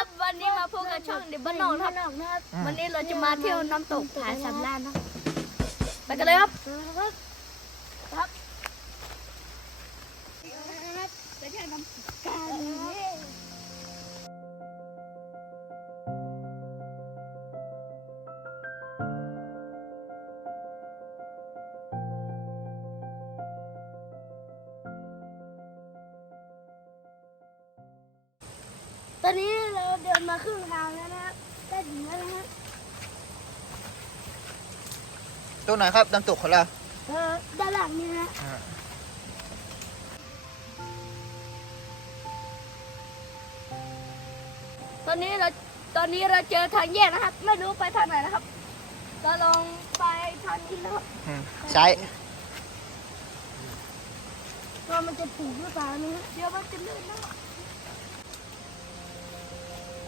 ับวันนี้มาพูดกับช่องเด็กบ้นอกครับ วันนี้เราจะมาเที่ยวน้ำตกผาสามล้านครับไปกันเลยครับ ครับอนนี้เราเดินมาครึ่งทางแล้วนะครับได้ถึงแล้วนะตรงไหนครับน้ำตกของเราเออด้านหลังนี่นะตอนนี้เราตอนนี้เราเจอทางแยกนะครับ ไม่รู้ไปทางไหนนะครับเราลองไปทางนี้นะครับใช่ก็มันจะผูกหรือเปล่านี่เดี๋ยวมันจะเลื่อนนะ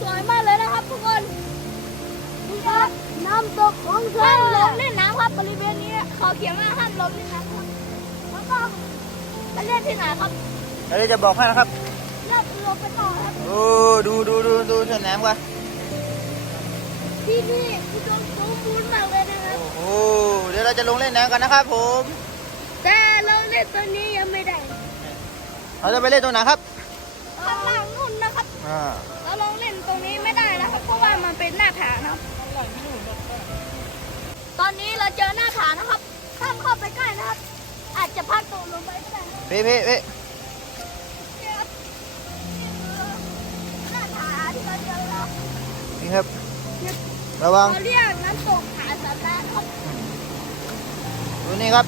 สวยมากเลยนะครับทุกคนนี่ครับน้ำตกของท่านลมเล่นน้ำครับบริเวณนี้เขาเขียนว่าท่านลมเล่นน้ำครับแล้วก็จะเล่นที่ไหนครับเดี๋ยวจะบอกให้นะครับเลือกลมไปต่อครับโอ้ดูดูดูดูสนามกว่าที่นี่ที่ตรองสมบูรณ์มากเลยนะครับโอ้เดี๋ยวเราจะลงเล่นน้ำกันนะครับ ผมแต่เราเล่นตอนนี้ยังไม่ได้เราจะไปเล่นตรงไหนครับข้างลังนู่นนะครับเราลองเล่นราเจอหน้าฐานนะครับ ข้ามเข้าไปใกล้นะครับ อาจจะพลาดตัวลงไปได้ พี่พี่นี่ครับ ระวังเรียกน้ำตกขาสัาแครับ ดูนี่ครับ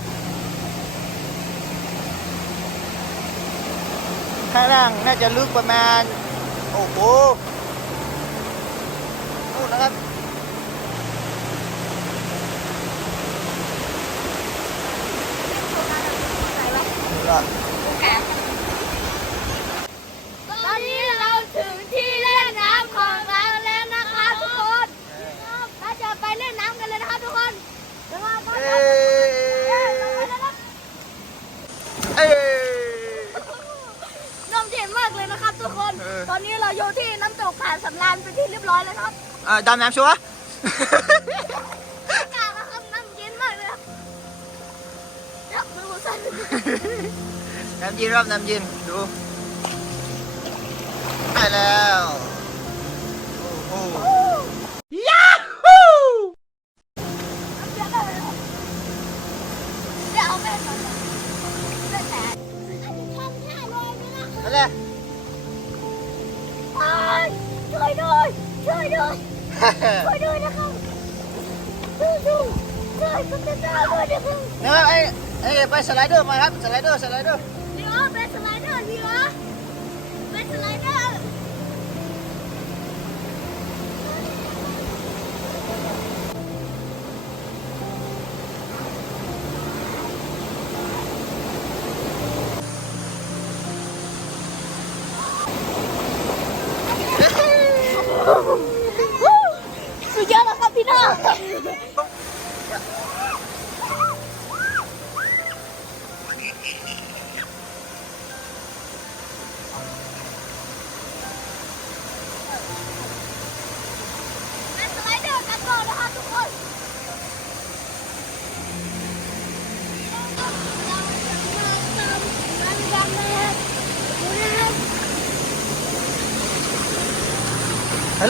ข้างล่างน่าจะลึกประมาณ โอ้โหนู่นนะครับูที่น้ำตกค่ะสำลันเป็นที่เรียบร้อยแล้วครับเออดำน้ำชัวร์อากาศครับน้ำเย็นมากเลยจับมือผมสั่นน้ำเย็นรอบน้ำเย็นดูไปแล้วแล้ว Trời ơi Trời ơi Trời ơi nữa ấy ấy để bay sờ lái được mà sờ lái được sờ lái được nhớ bay sờ lái được nhớ bay sờ lái được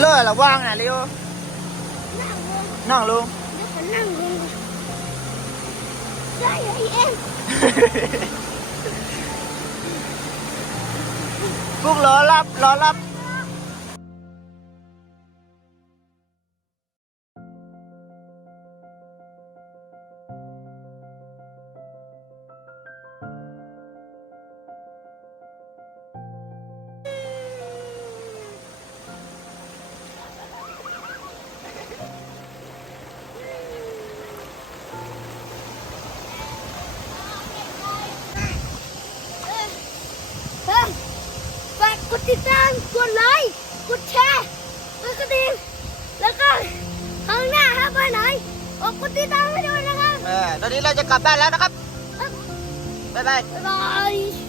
เลยเราว่างนะลิโอ นั่งลงนั่งลงได้เหรอเอ็มพวก้อรับล้อรับติดตามกดไลค์กดแชร์แล้วก็ดงแล้วก็ครั้งหน้าถ้าไปไหนออกติดตามให้ด้วยนะครับเออตอนนี้เราจะกลับบ้านแล้วนะครับ บ๊ายบายบ๊ายบาย